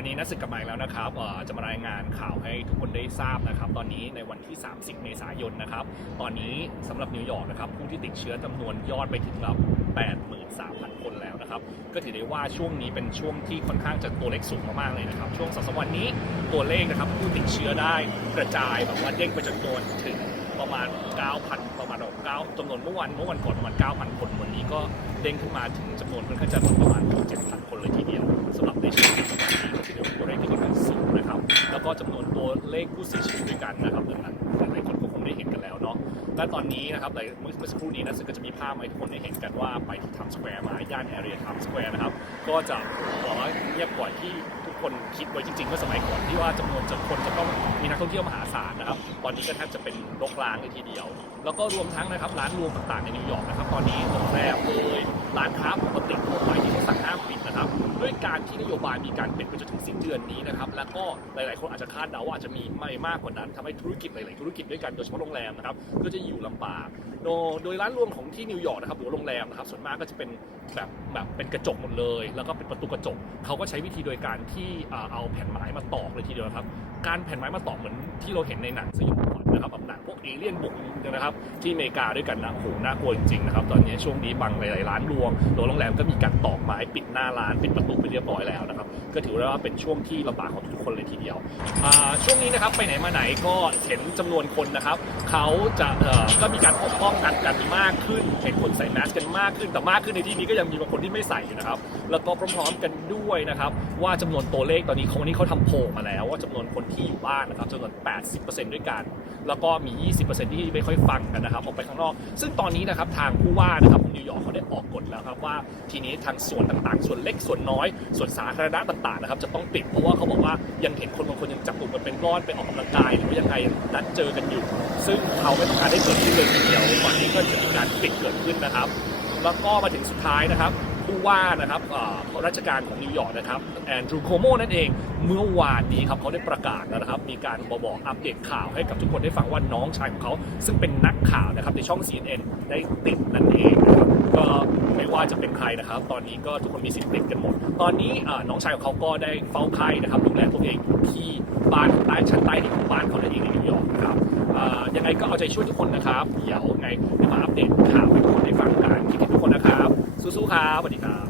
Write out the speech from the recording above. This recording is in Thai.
วันนี้นักศึกกลับมาแล้วนะครับจะมารายงานข่าวให้ทุกคนได้ทราบนะครับ ตอนนี้ในวันที่ 30 เมษายนนะครับ ตอนนี้สำหรับนิวยอร์กนะครับผู้ที่ติดเชื้อจำนวนยอดไปถึงแล้ว83,000 คนแล้วนะครับ ก็ถือได้ว่าช่วงนี้เป็นช่วงที่ค่อนข้างจะตัวเลขสูงมากๆเลยนะครับ ช่วงสองสามวันนี้ตัวเลขนะครับผู้ติดเชื้อได้กระจายแบบว่าเด้งไปจำนวนถึงประมาณ 9,000 ประมาณ9จำนวนเมื่อวันเมื่อวันก่อนประมาณ 9,000 คนวันนี้ก็ เด้งขึ้นมาถึงจำนวนค่อนข้างจะประมาณ7,000 คนเลยทีเดียวสำหรับในช่วงสองวันนี้ก็ถือว่าตัวเลขที่ค่อนข้างสูงนะครับ แล้วก็จำนวนตัวเลขผู้เสียชีวิตด้วยกันนะครับดังนั้นหลายคนก็คงได้เห็นกันแล้วเนาะและตอนนี้นะครับเมื่อสักครู่นี้นะซึ่งก็จะมีภาพมาให้ทุกคนได้เห็นกันว่าไปที่ทัมสแควร์มาย่านแอเรียทัมสแควร์นะครับก็จะบอกว่าเงียบกว่าที่ทุ คนคิดไว้จริงๆเมื่อสมัยก่อนที่ว่าจำนวนจำคนจะต้องมีนักท่องเที่ยวมหาศาลนะครับ ตอนนี้ก็แทบจะเป็นรกร้างเลยทีเดียว แล้วก็รวมทั้งนะครับร้านรวมต่างๆในนิวยอร์กนะครับตอนนี้โรงแรมเลยร้านค้าปกติทั่วไปที่เขาสั่งห้ามปิดนะครับ ด้วยการที่นโยบายมีการเปิดไปจนถึงสิ้นเดือนนี้นะครับ แล้วก็หลายๆคนอาจจะคาดเดาว่าอาจจะมีไม่มากกว่านั้นทำให้ธุรกิจหลายๆธุรกิจด้วยกันโดยเฉพาะโรงแรมนะครับก็จะอยู่ลำบาก โดยโดยร้านรวมของที่นิวยอร์กนะครับหรือโรงแรมนะครับส่วนมากก็จะเป็นแบบแบบเป็นกระจกหมดเลย แล้วก็เป็นประตูกระจกเขาก็ใช้วิธีโดยการที่เอาแผ่นไม้มาตอกเลยทีเดียวครับ การแผ่นไม้มาตอกเหมือนที่เราเห็นในหนังสยองขวัญนะครับแบบหนังพวกเอเลี่ยนบุกนะครับ ที่อเมริกาด้วยกันนะโอ้โหน่ากลัวจริงๆนะครับ ตอนนี้ช่วงนี้บางหลายๆร้านรวงโรงแรมก็มีการตอกไม้ปิดหน้าร้านปิดประตูไปเรียบร้อยแล้วนะครับ ก็ถือได้ว่าเป็นช่วงที่ลำบากของทุกคนเลยทีเดียว ช่วงนี้นะครับไปไหนมาไหนก็เห็นจำนวนคนนะครับเขาจะก็มีการปกป้องกันกันมากขึ้นเห็นคนใส่แมสกันมากขึ้นแต่มากขึ้นในที่นี้ก็ยังมีบางคนที่ไม่ใส่อยู่นะครับ แล้วก็พร้อมๆกันด้วยนะครับ ว่าจำนวนตัวเลขตอนนี้เขานี้เขาทำโพลมาแล้ว ว่าจำนวนคนที่อยู่บ้านนะครับจำนวน 80%ด้วยกัน แล้วก็มี 20%ที่ไม่ค่อยฟังกันนะครับออกไปข้างนอก ซึ่งตอนนี้นะครับทางผู้ว่านะครับนิวยอร์กเขาได้ออกกฎแล้วครับว่าทีนี้ทางส่วนต่างๆ ส่วนเล็กส่วนน้อย ส่วนสาธารณะต่างๆนะครับจะต้องปิดเพราะว่าเขาบอกว่ายังเห็นคนบางคนยังจับกลุ่มกันเป็นก้อนไปออกกำลังกายหรือว่ายังไงนัดเจอกันอยู่ ซึ่งเขาไม่ต้องการให้เกิดขึ้นเลยทีเดียวตอนนี้ก็จะมีการปิดเกิดขึ้นนะครับ แล้วก็มาถึงสุดท้ายนะครับ ผู้ว่านะครับเอ่อราชการของนิวยอร์กนะครับแอนดรูโคโมนั่นเองเมื่อวานนี้ครับเขาได้ประกาศแล้วนะครับ มีการบอกอัปเดตข่าวให้กับทุกคนได้ฟังว่าน้องชายของเขา ซึ่งเป็นนักข่าวนะครับในช่อง CNN ได้ติดนั่นเองนะครับก็ไม่ว่าจะเป็นใครนะครับ ตอนนี้ก็ทุกคนมีสิทธิ์ติดกันหมด ตอนนี้น้องชายของเขาก็ได้เฝ้าไข้นะครับดูแลตัวเองอยู่ ใจช่วยทุกคนนะครับเดี๋ยวไงเดี๋ยวมาอัปเดตข่าวให้ทุกคนได้ฟังกันคิดถึงทุกคนนะครับสู้ๆครับสวัสดีครับ